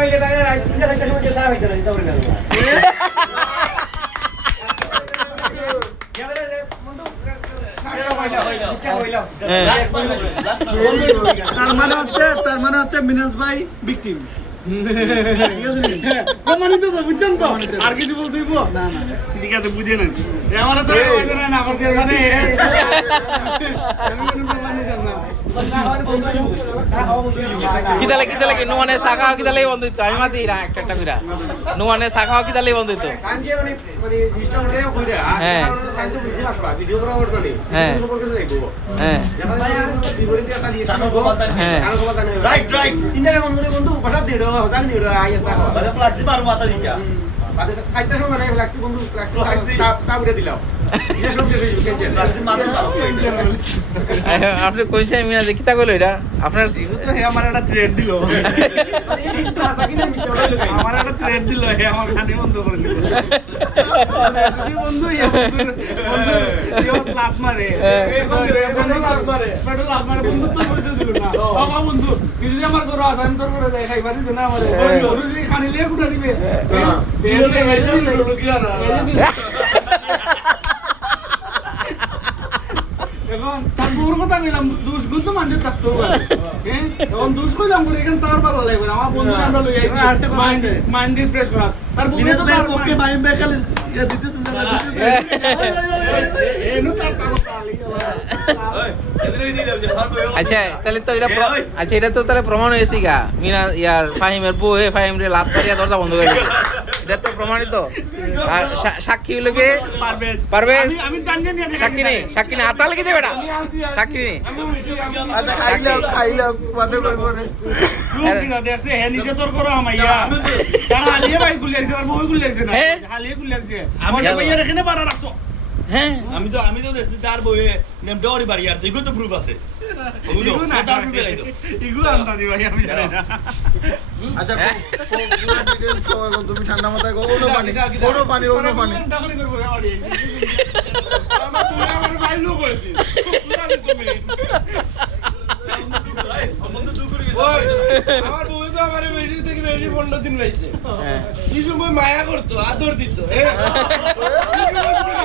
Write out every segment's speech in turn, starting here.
হইলে তাহলে রাত 3-4টার সময় চা হইতো না এটা করে না তার মানে হচ্ছে মিনাজ ভাই ভিকটিম প্রমাণিত তো বুঝছেন তো আর কিছু বলতে হইব না না ঠিক আছে বুঝে নেন আমার আছে না আমার কে জানে আমি কোনো প্রমাণ দিতাম না কিতালে নুমানে শাখা কিতালে বন্ধুত্ব আমি মাতি না একটা কইরা নুমানে শাখা কিতালে বন্ধুত্ব কাঞ্জে মানে ইনস্টা উঠে কইরা আর তো বুঝি আসবা ভিডিও করা করতে নেই সম্পর্কে যাইবো দেখা যায় বিপরীতে একটা লিয়ে রাইট তিনটা বন্ধু পাশা দিড়ো হতান দিড়ো আইয়া সাকো বাদে ফ্লাক্সি মারো মাথা দিকা বাদে সাইডটা সময় নাই ফ্লাক্সি বন্ধু ফ্লাক্সি সাবরে দিলাও এটা সব শেষ হয়ে গেছে ফ্লাক্সি মাথা দাও আপনি কইছে মিয়া যে কিতা কইলো এটা আপনার তো হে আমার একটা থ্রেড দিল আমার একটা থ্রেড দিল হে আমার খানি বন্ধ করে দিল বন্ধু লাভ মারে বন্ধু তো পয়সা দিল না বাবা বন্ধু তুই যদি আমার ঘর আস আমি তোর করে দেয় খাইবার দিছ না আমারে ওর যদি খানি লিয়ে কুটা দিবে এখন তার বউর কথা কইলাম দুষ গুণ তো মানতে থাকতো হ্যাঁ এখন দুষ কইলাম করে এখান তার ভালো লাগবে আমার বন্ধু আমরা লই আইছি মাইন্ড রিফ্রেশ করা তার বউরে তো তার পক্ষে মাইন্ড বেকালে দিতেছিল না এনু তার তালি আচ্ছা তাহলে তো এটা আচ্ছা এটা তো তাহলে প্রমাণ হয়েছে গা মিনা ইয়ার ফাহিমের বউ হে ফাহিম রে লাত করিয়া দরজা বন্ধ করে দিল এটা তো প্রমাণিত আর সাক্ষী হলো কে পারবেজ আমি জানি না সাক্ষী নেই আতা লাগি দে বেটা সাক্ষী নেই আচ্ছা খাইলো বাদে কই পড়ে না দেখছে হে নিজে তোর করো আমাইয়া তারা হালিয়ে ভাই গুলিয়েছে আর বউ গুলিয়েছে না হালিয়ে গুলিয়েছে আমি ভাইয়া এখানে বাড়া রাখছো হ্যাঁ আমি তো দেখছি তার বইয়ে নেম ডরি বাড়ি আর দেখো তো প্রুফ আছে ইগুলো আনতা দি ভাই আমি জানি না আচ্ছা পুরো ডিটেইলস কও তুমি ঠান্ডা মাথায় কও ওনো পানি ডাকলি করব আরে আমার ভাই লোক হইছে তুমি আমার বউ তো আমার বেশি থেকে বেশি 15 দিন লাইছে কি সময় মায়া করতো আদর দিত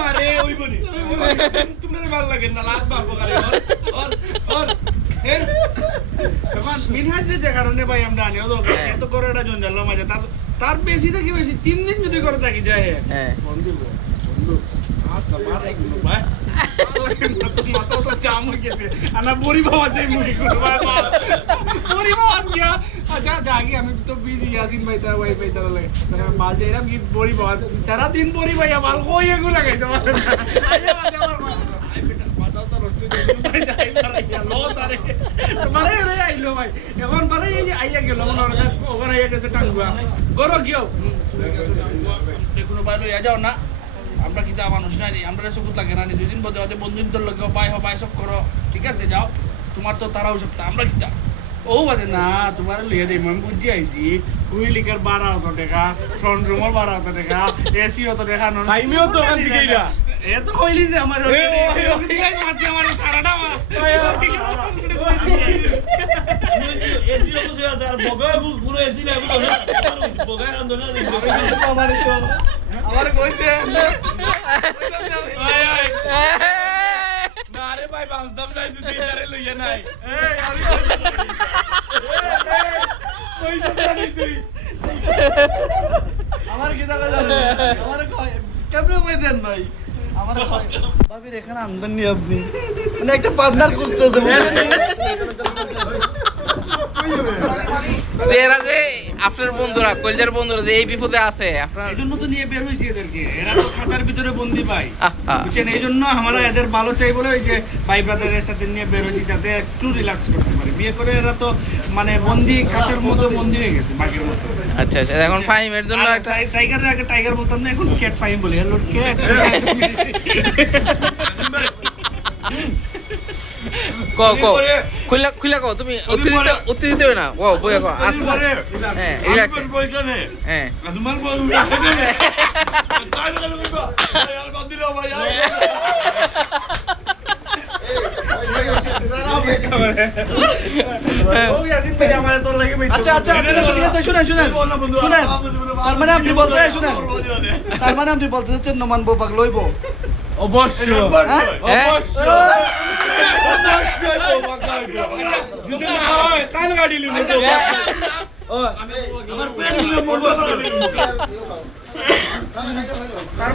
আরে ওই বলি তোমার ভালো লাগে না লাত মারবো খালি আর এখন মিনহাজের যে কারণে ভাই আমরা আনিও তো এত করে একটা জঞ্জাল মাঝে তার বেশি থেকে বেশি 3 দিন যদি করে থাকি যায় হ্যাঁ বন্ধু আচ্ছা মারাই গুলো ভাই মাথা তো জাম হয়ে গেছে আনা বড়ি বাবা যাই মুড়ি করব বড়ি বাবা क्या আচ্ছা জাগি আমি তো বিজি ইয়াসিন ভাই তার ভাই তার লাগে তারা মাল যাইরাম কি বড়ি বাবা সারা দিন বড়ি ভাইয়া মাল কই এগুলো লাগাইতে পারে আইয়া বাজে আমার আই বেটা মাথা তো নষ্ট হয়ে গেল ভাই যাই মারাইয়া লো তারে মারে রে আইলো ভাই এখন পরে এই যে আইয়া গেল মনে হয় ওখানে আইয়া গেছে টাঙ্গুয়া গরো গিও কোনো বাইরে আইয়া যাও না আমরা কি তা মানুষ নাই আমরা সবুত লাগে না 2 দিন বাদে বন্ধুদের লগে বাই সব করো ঠিক আছে যাও তোমার তো তারাও সব আমরা কি তা ও বাদে না তোমার লিয়ে দেই আমি বুঝি আইছি কুইলিকার 1200 টাকা ফ্রন্ট রুমের 1200 টাকা এসি অত টাকা নন টাইমেও তো কান দিকেইরা এ তো কইলি যে আমার গাইস মাটি আমার সারাটা মা এসি অত সে আর বগায় পুরো এসি না বগায় আন্দোলন আমার কইছে না রে ভাই বাঁচতাম নাই যদি এটারে লইয়া নাই এই আমি কইছে জানি তুই আমার কি টাকা জানে আমার কেমনে কই দেন ভাই আমার ভাবির এখানে আনবেন নি আপনি মানে একটা পার্টনার খুঁজতেছে এরা যে আপনার বন্ধুরা কলজার বন্ধুরা যে এই বিপদে আছে আপনার এইজন্য তো নিয়ে বের হইছি এদেরকে এরা তো খাতার ভিতরে বন্দি পায় বুঝছেন এইজন্য আমরা এদের ভালো চাই বলে ওই যে ভাই ব্রাদারের সাথে নিয়ে বের হইছি যাতে একটু রিল্যাক্স করতে পারে বিয়ে করে এরা তো মানে বন্দি কাছের মতো বন্দি হয়ে গেছে বাকির মতো আচ্ছা আচ্ছা এখন ফাহিমের জন্য একটা টাইগারের আগে টাইগার বলতাম না এখন ক্যাট ফাহিম বলি হ্যালো ক্যাট খুলে কো তুমি উত্তেজিত না ও বই কো আস্তে হ্যাঁ রিল্যাক্স হ্যাঁ তোমার বল অপেক্ষা করে ও ইয়াসিন ভাই আমারে তোর লাগে বেঁচে আচ্ছা আচ্ছা ঠিক আছে শুনেন শুনেন শুনেন তার মানে আপনি বলতে শুনেন তার মানে আপনি বলতে চাচ্ছেন নমান বউ পাক লইব অবশ্যই হ্যাঁ অবশ্যই যদি না হয় কান গাড়ি লিব আমার ফ্রেন্ড মরবো